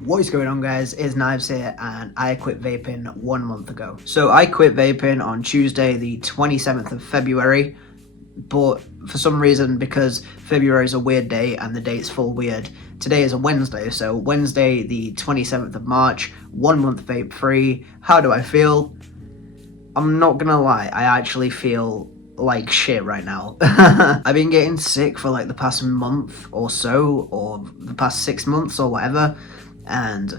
What is going on, guys? It's Knives here, and I quit vaping 1 month ago. So I quit vaping on Tuesday the 27th of February, but for some reason, because February is a weird day and the dates fall weird, today is a Wednesday. So Wednesday the 27th of March, 1 month vape free. How do I feel? I'm not gonna lie, I actually feel like shit right now. I've been getting sick for like the past month or so, or the past 6 months or whatever, and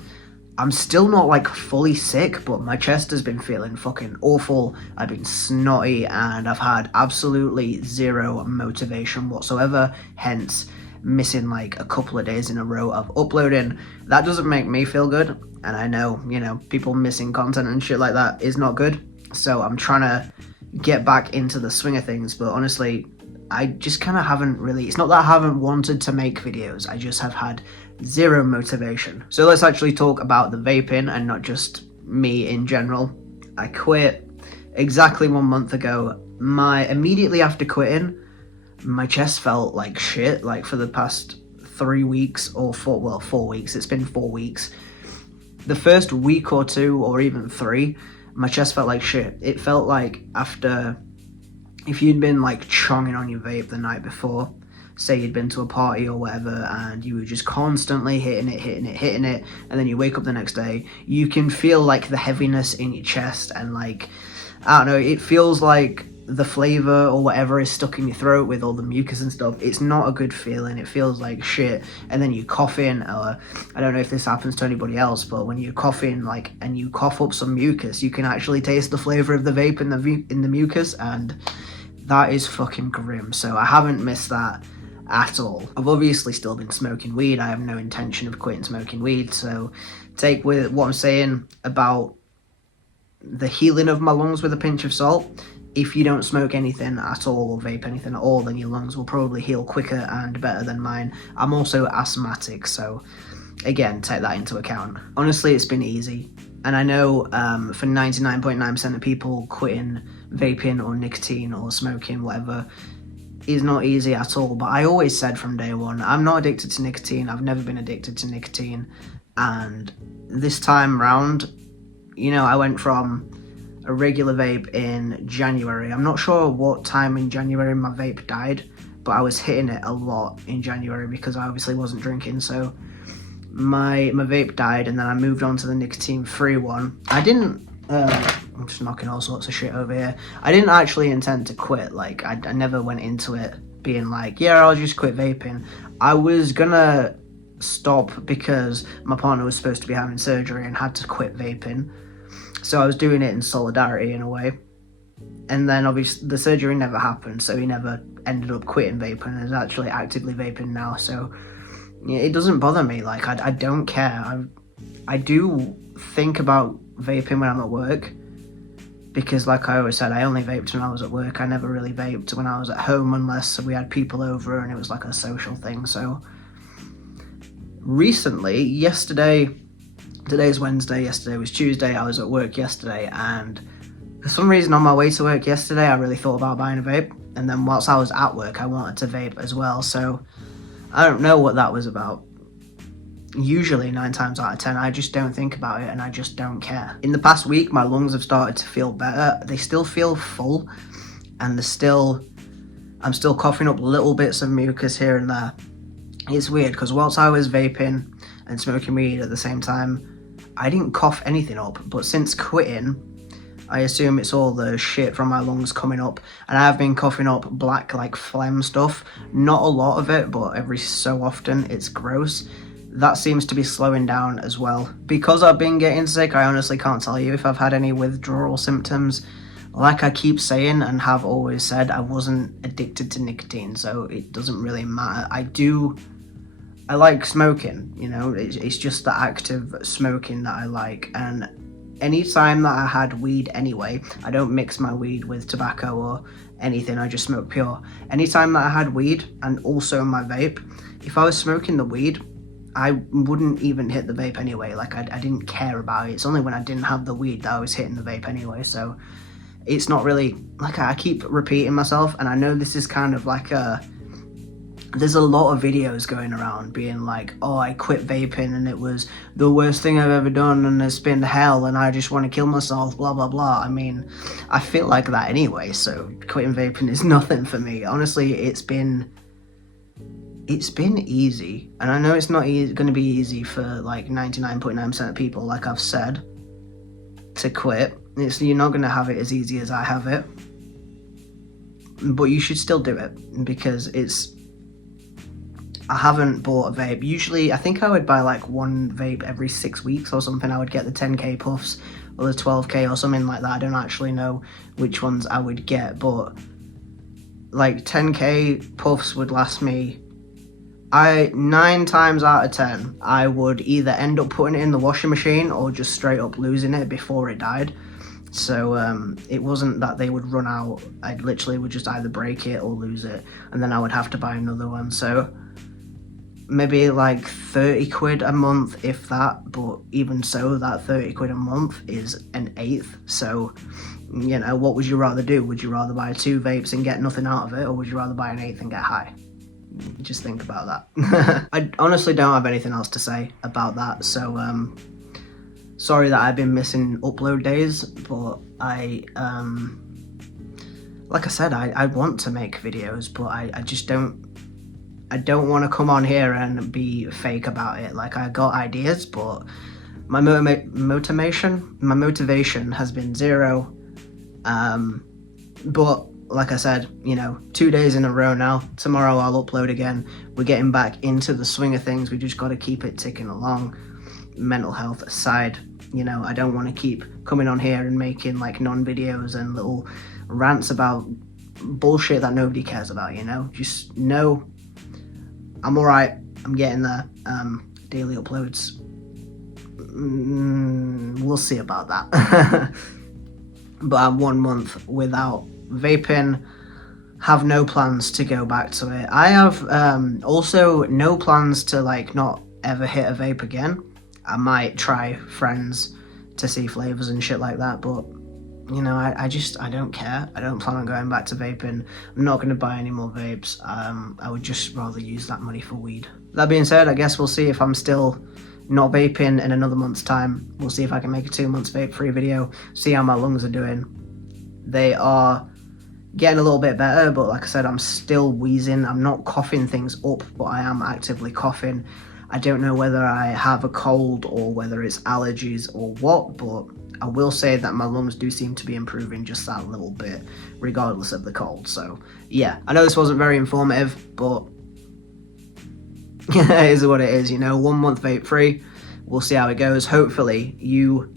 I'm still not like fully sick, but my chest has been feeling fucking awful. I've been snotty and I've had absolutely zero motivation whatsoever, hence missing like a couple of days in a row of uploading. That doesn't make me feel good, and I know, people missing content and shit like that is not good. So I'm trying to get back into the swing of things, but honestly, I just kind of haven't really, it's not that I haven't wanted to make videos, I just have had zero motivation. So let's actually talk about the vaping and not just me in general. I quit exactly 1 month ago. Immediately after quitting, my chest felt like shit, like for the past 3 weeks or 4 weeks. It's been 4 weeks. The first week or two, or even 3, my chest felt like shit. It felt like after, if you'd been like chonging on your vape the night before, say you'd been to a party or whatever, and you were just constantly hitting it, and then you wake up the next day, you can feel like the heaviness in your chest, and like, I don't know, it feels like the flavor or whatever is stuck in your throat with all the mucus and stuff. It's not a good feeling. It feels like shit. And then you cough in, or I don't know if this happens to anybody else, but when you cough in, like, and you cough up some mucus, you can actually taste the flavor of the vape in the mucus, and that is fucking grim. So I haven't missed that at all. I've obviously still been smoking weed. I have no intention of quitting smoking weed, so take with what I'm saying about the healing of my lungs with a pinch of salt. If you don't smoke anything at all or vape anything at all, then your lungs will probably heal quicker and better than mine. I'm also asthmatic, so again, take that into account. Honestly, it's been easy, and I know for 99.9% of people, quitting vaping or nicotine or smoking, whatever, is not easy at all. But I always said from day one, I'm not addicted to nicotine. I've never been addicted to nicotine, and this time round, I went from a regular vape in January. I'm not sure what time in January my vape died, but I was hitting it a lot in January because I obviously wasn't drinking, so my vape died, and then I moved on to the nicotine-free one. I didn't, I'm just knocking all sorts of shit over here. I didn't actually intend to quit. Like, I never went into it being like, yeah, I'll just quit vaping. I was gonna stop because my partner was supposed to be having surgery and had to quit vaping. So I was doing it in solidarity in a way. And then obviously the surgery never happened, so he never ended up quitting vaping and is actually actively vaping now. So yeah, it doesn't bother me. Like, I don't care. I do think about vaping when I'm at work, because like I always said, I only vaped when I was at work. I never really vaped when I was at home unless we had people over and it was like a social thing. So recently, today's Wednesday, yesterday was Tuesday, I was at work yesterday, and for some reason on my way to work yesterday, I really thought about buying a vape, and then whilst I was at work, I wanted to vape as well, so I don't know what that was about. Usually 9 times out of 10, I just don't think about it, and I just don't care. In the past week, my lungs have started to feel better. They still feel full, and I'm still coughing up little bits of mucus here and there. It's weird, because whilst I was vaping and smoking weed at the same time, I didn't cough anything up, but since quitting, I assume it's all the shit from my lungs coming up, and I have been coughing up black, like, phlegm stuff. Not a lot of it, but every so often, it's gross. That seems to be slowing down as well. Because I've been getting sick, I honestly can't tell you if I've had any withdrawal symptoms. Like I keep saying and have always said, I wasn't addicted to nicotine, so it doesn't really matter. I like smoking, it's just the act of smoking that I like, and any time that I had weed anyway, I don't mix my weed with tobacco or anything, I just smoke pure. Anytime that I had weed and also my vape, if I was smoking the weed, I wouldn't even hit the vape anyway. Like, I didn't care about it. It's only when I didn't have the weed that I was hitting the vape anyway, so it's not really, like, I keep repeating myself, and I know this is kind of like a there's a lot of videos going around being like, oh, I quit vaping and it was the worst thing I've ever done and it's been hell and I just want to kill myself, blah blah blah. I mean, I feel like that anyway, so quitting vaping is nothing for me. Honestly, it's been easy, and I know it's not going to be easy for like 99.9% of people, like I've said, to quit. You're not going to have it as easy as I have it, but you should still do it, because I haven't bought a vape. Usually, I think I would buy like one vape every 6 weeks or something. I would get the 10k puffs or the 12k or something like that. I don't actually know which ones I would get, but like 10k puffs would last me, 9 times out of 10, I would either end up putting it in the washing machine or just straight up losing it before it died. So it wasn't that they would run out. I literally would just either break it or lose it, and then I would have to buy another one. So maybe like 30 quid a month, if that, but even so, that 30 quid a month is an eighth. So, you know, what would you rather do? Would you rather buy 2 vapes and get nothing out of it, or would you rather buy an eighth and get high? Just think about that. I honestly don't have anything else to say about that, so sorry that I've been missing upload days, but like I said, I want to make videos, but I just don't want to come on here and be fake about it. Like, I got ideas, but my motivation has been zero. But like I said, you know, 2 days in a row now. Tomorrow I'll upload again. We're getting back into the swing of things. We just got to keep it ticking along. Mental health aside, you know, I don't want to keep coming on here and making like non-videos and little rants about bullshit that nobody cares about, you know. Just know I'm alright. I'm getting there. Daily uploads. We'll see about that. But I'm 1 month without vaping. Have no plans to go back to it. I have also no plans to like not ever hit a vape again. I might try friends to see flavors and shit like that, but you know, I don't care. I don't plan on going back to vaping. I'm not going to buy any more vapes. I would just rather use that money for weed. That being said, I guess we'll see if I'm still not vaping in another month's time. We'll see if I can make a 2 months vape free video, see how my lungs are doing. They are getting a little bit better, but like I said, I'm still wheezing. I'm not coughing things up, but I am actively coughing. I don't know whether I have a cold or whether it's allergies or what, but I will say that my lungs do seem to be improving just that little bit, regardless of the cold. So yeah, I know this wasn't very informative, but it is what it is, you know. 1 month vape free. We'll see how it goes. Hopefully you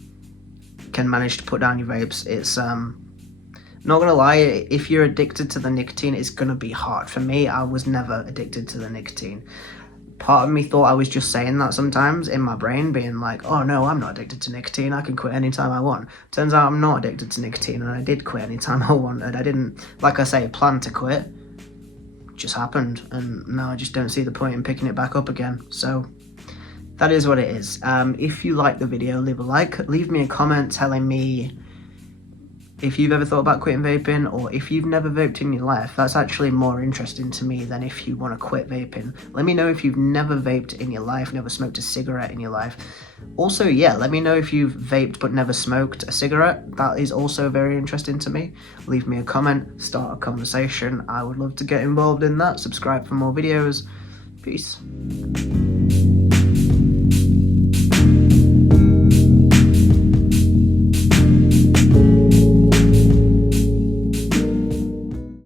can manage to put down your vapes. It's not gonna lie, if you're addicted to the nicotine, it's gonna be hard. For me, I was never addicted to the nicotine. Part of me thought I was just saying that sometimes in my brain, being like, oh no, I'm not addicted to nicotine, I can quit anytime I want. Turns out I'm not addicted to nicotine, and I did quit anytime I wanted. I didn't, like I say, plan to quit. It just happened, and now I just don't see the point in picking it back up again. So that is what it is. If you like the video, leave a like, leave me a comment telling me if you've ever thought about quitting vaping, or if you've never vaped in your life. That's actually more interesting to me than if you want to quit vaping. Let me know if you've never vaped in your life, never smoked a cigarette in your life. Also, yeah, let me know if you've vaped but never smoked a cigarette. That is also very interesting to me. Leave me a comment, start a conversation. I would love to get involved in that. Subscribe for more videos. Peace.